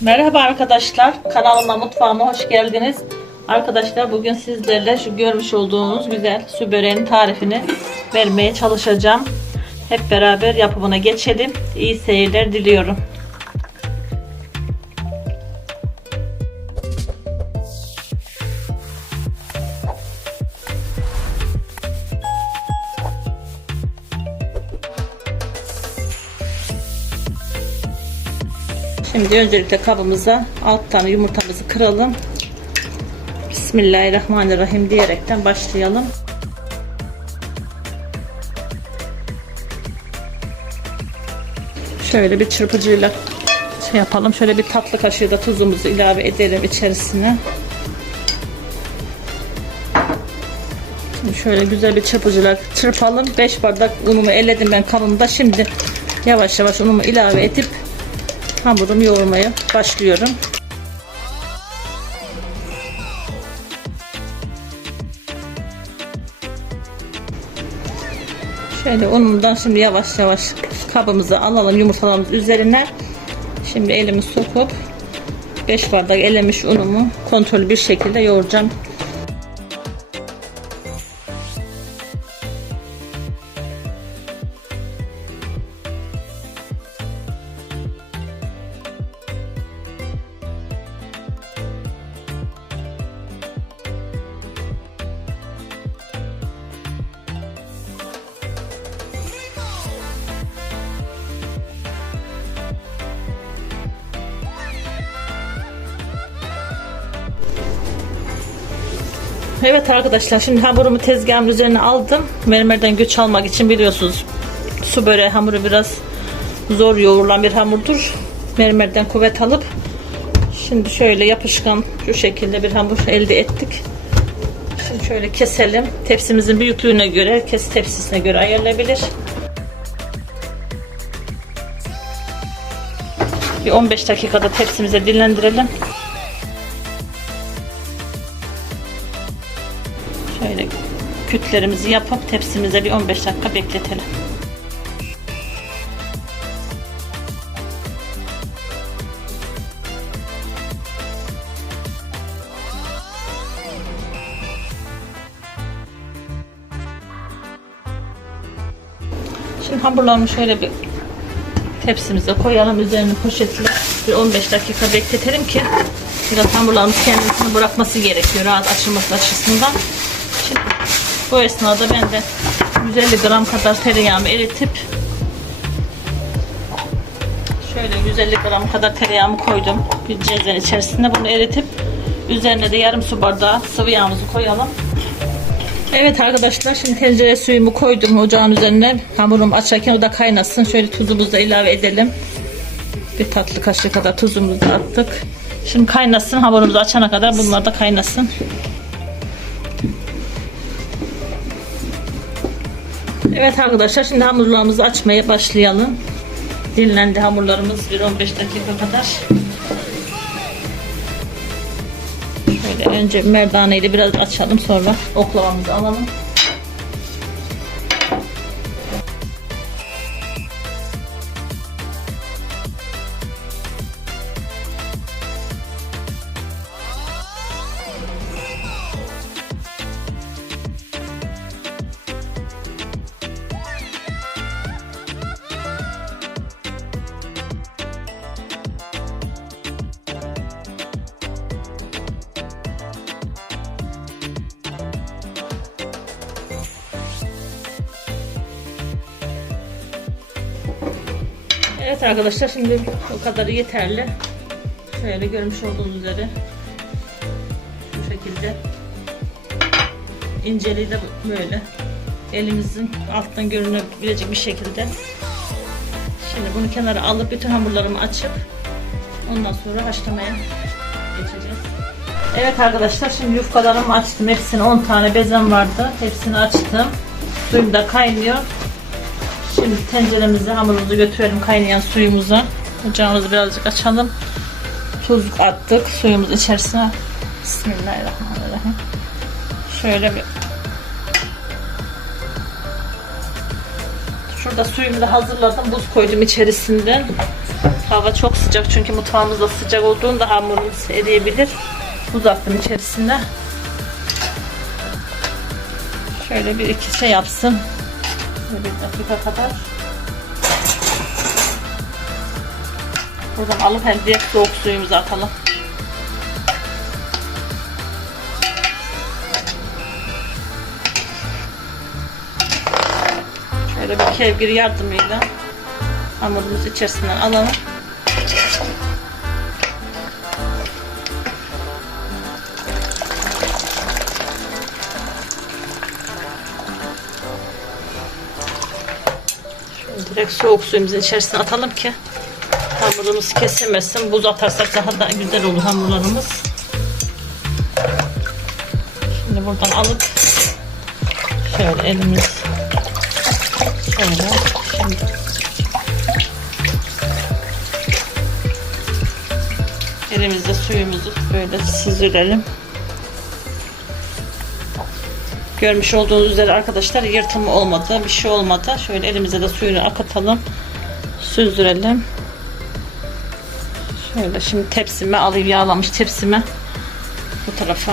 Merhaba arkadaşlar. Kanalıma mutfağıma hoş geldiniz. Arkadaşlar bugün sizlerle şu görmüş olduğunuz güzel su böreğinin tarifini vermeye çalışacağım. Hep beraber yapımına geçelim. İyi seyirler diliyorum. Şimdi öncelikle kabımıza alt tane yumurtamızı kıralım. Bismillahirrahmanirrahim diyerekten başlayalım. Şöyle bir çırpıcıyla şey yapalım. Şöyle bir tatlı kaşığı da tuzumuzu ilave edelim içerisine. Şimdi şöyle güzel bir çırpıcıyla çırpalım. 5 bardak unumu eledim ben kabımda. Şimdi yavaş yavaş unumu ilave edip hamurumu yoğurmaya başlıyorum. Şöyle unundan şimdi yavaş yavaş kabımızı alalım yumurtalarımız üzerine. Şimdi elimi sokup 5 bardak elemiş unumu kontrollü bir şekilde yoğuracağım. Evet arkadaşlar şimdi hamurumu tezgahımın üzerine aldım. Mermerden güç almak için biliyorsunuz su böreği hamuru biraz zor yoğurulan bir hamurdur. Mermerden kuvvet alıp şimdi şöyle yapışkan şu şekilde bir hamur elde ettik. Şimdi şöyle keselim. Tepsimizin büyüklüğüne göre herkes tepsisine göre ayarlayabilir. Bir 15 dakikada tepsimize dinlendirelim. Kütlerimizi yapıp tepsimize bir 15 dakika bekletelim. Şimdi hamurlarımı şöyle bir tepsimize koyalım. Üzerine poşetle bir 15 dakika bekletelim ki biraz hamurlarımız kendisini bırakması gerekiyor rahat açılması açısından. Bu esnada ben de 150 gram kadar tereyağımı eritip şöyle 150 gram kadar tereyağımı koydum bir cezven içerisinde. Bunu eritip üzerine de yarım su bardağı sıvı yağımızı koyalım. Evet arkadaşlar şimdi tencereye suyumu koydum ocağın üzerine. Hamurum açarken o da kaynasın. Şöyle tuzumuzu da ilave edelim. Bir tatlı kaşığı kadar tuzumuzu attık. Şimdi kaynasın hamurumuzu açana kadar bunlar da kaynasın Evet arkadaşlar şimdi hamurlarımızı açmaya başlayalım. Dinlendi hamurlarımız bir 15 dakika kadar. Şöyle önce merdaneyle biraz açalım sonra oklavamızı alalım. Evet arkadaşlar şimdi o kadarı yeterli. Şöyle görmüş olduğunuz üzere bu şekilde inceliği de böyle elimizin alttan görünebilecek bir şekilde. Şimdi bunu kenara alıp bütün hamurlarımı açıp ondan sonra haşlamaya geçeceğiz. Evet arkadaşlar şimdi yufkalarımı açtım. Hepsini 10 tane bezem vardı. Hepsini açtım. Suyum da kaynıyor. Şimdi tenceremize hamurumuzu götürelim kaynayan suyumuza. Ocağımızı birazcık açalım. Tuz attık suyumuz içerisine. Bismillahirrahmanirrahim. Şöyle bir Şurada suyumu da hazırladım. Buz koydum içerisinden. Hava çok sıcak çünkü mutfağımızda sıcak olduğunda hamurumuz eriyebilir. Buz attım içerisine. Şöyle bir iki şey yapsın. Bir dakika kadar. Buradan alıp hem direkt soğuk suyumuzu atalım. Şöyle bir kevgir yardımıyla hamurumuzu içerisinden alalım. Direkt soğuk suyumuzun içerisine atalım ki hamurumuz kesilmesin. Buz atarsak daha da güzel olur hamurlarımız. Şimdi buradan alıp şöyle elimiz şöyle şimdi elimizde suyumuzu böyle süzülelim. Görmüş olduğunuz üzere arkadaşlar yırtımı olmadı, bir şey olmadı. Şöyle elimize de suyunu akıtalım. Süzdürelim. Şöyle şimdi tepsime alayım yağlamış tepsime bu tarafa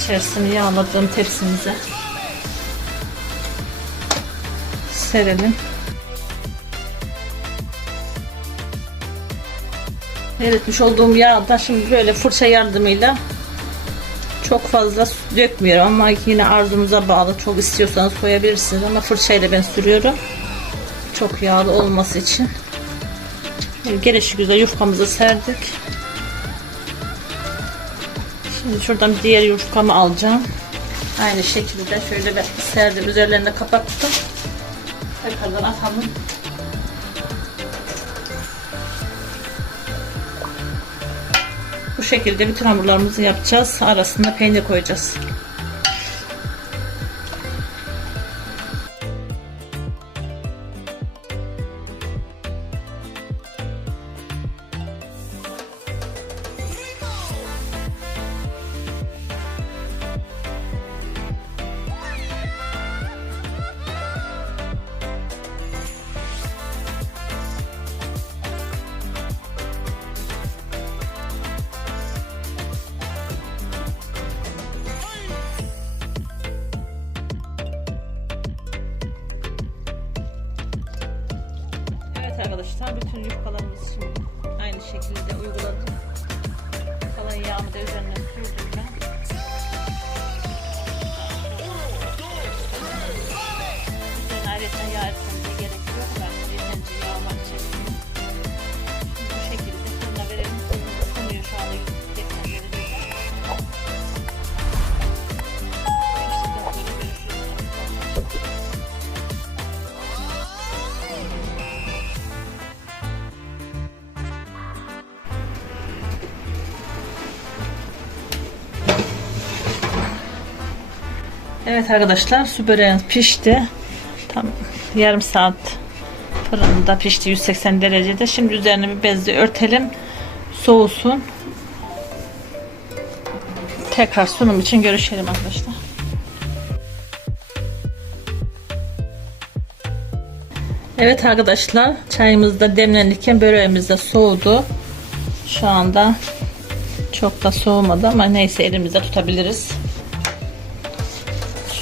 içerisini yağladığım tepsimize serelim. Eritmiş olduğum yağı da şimdi böyle fırça yardımıyla çok fazla dökmüyorum ama yine arzumuza bağlı. Çok istiyorsanız koyabilirsiniz ama fırçayla ben sürüyorum. Çok yağlı olması için. Gelişi güzel yufkamızı serdik. Şimdi şuradan diğer yufkamı alacağım. Aynı şekilde şöyle ben serdim. Üzerlerine kapattım. Tekrardan atalım. Şekilde bütün hamurlarımızı yapacağız. Arasında peynir koyacağız. Arkadaşlar bütün yufkalarımızı şimdi aynı şekilde uyguladım. Kalan yağımı da üzerine sürdüm ben. Ayrıca yağ Evet arkadaşlar su böreğimiz pişti. Tam yarım saat fırında pişti 180 derecede. Şimdi üzerine bir bezle örtelim. Soğusun. Tekrar sunum için görüşelim arkadaşlar. Evet arkadaşlar çayımız da demlenirken böreğimiz de soğudu. Şu anda çok da soğumadı ama neyse elimizde tutabiliriz.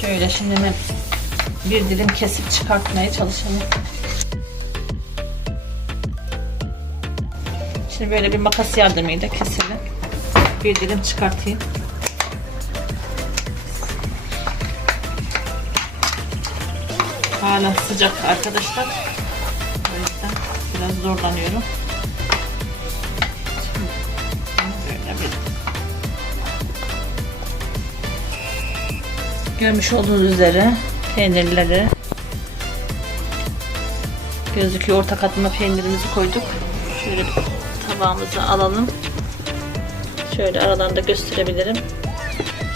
Şöyle şimdi hemen bir dilim kesip çıkartmaya çalışalım. Şimdi böyle bir makas yardımıyla keselim. Bir dilim çıkartayım. Hala sıcak arkadaşlar. O yüzden biraz zorlanıyorum. Görmüş olduğunuz üzere peynirleri gözüküyor. Orta katına peynirimizi koyduk. Şöyle tabağımızı alalım. Şöyle aradan da gösterebilirim.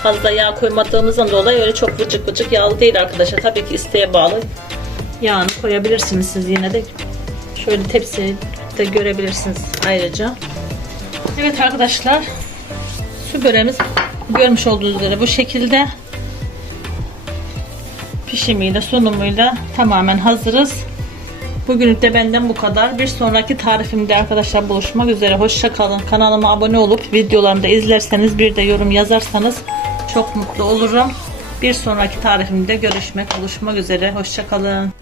Fazla yağ koymadığımızdan dolayı öyle çok vıcık vıcık yağlı değil arkadaşlar. Tabii ki isteğe bağlı. Yağını koyabilirsiniz siz yine de. Şöyle tepsiyi de görebilirsiniz ayrıca. Evet arkadaşlar. Su böreğimiz görmüş olduğunuz üzere bu şekilde pişimiyle sunumuyla tamamen hazırız. Bugünlük de benden bu kadar. Bir sonraki tarifimde arkadaşlar buluşmak üzere. Hoşça kalın. Kanalıma abone olup videolarımı da izlerseniz bir de yorum yazarsanız çok mutlu olurum. Bir sonraki tarifimde görüşmek, buluşmak üzere. Hoşça kalın.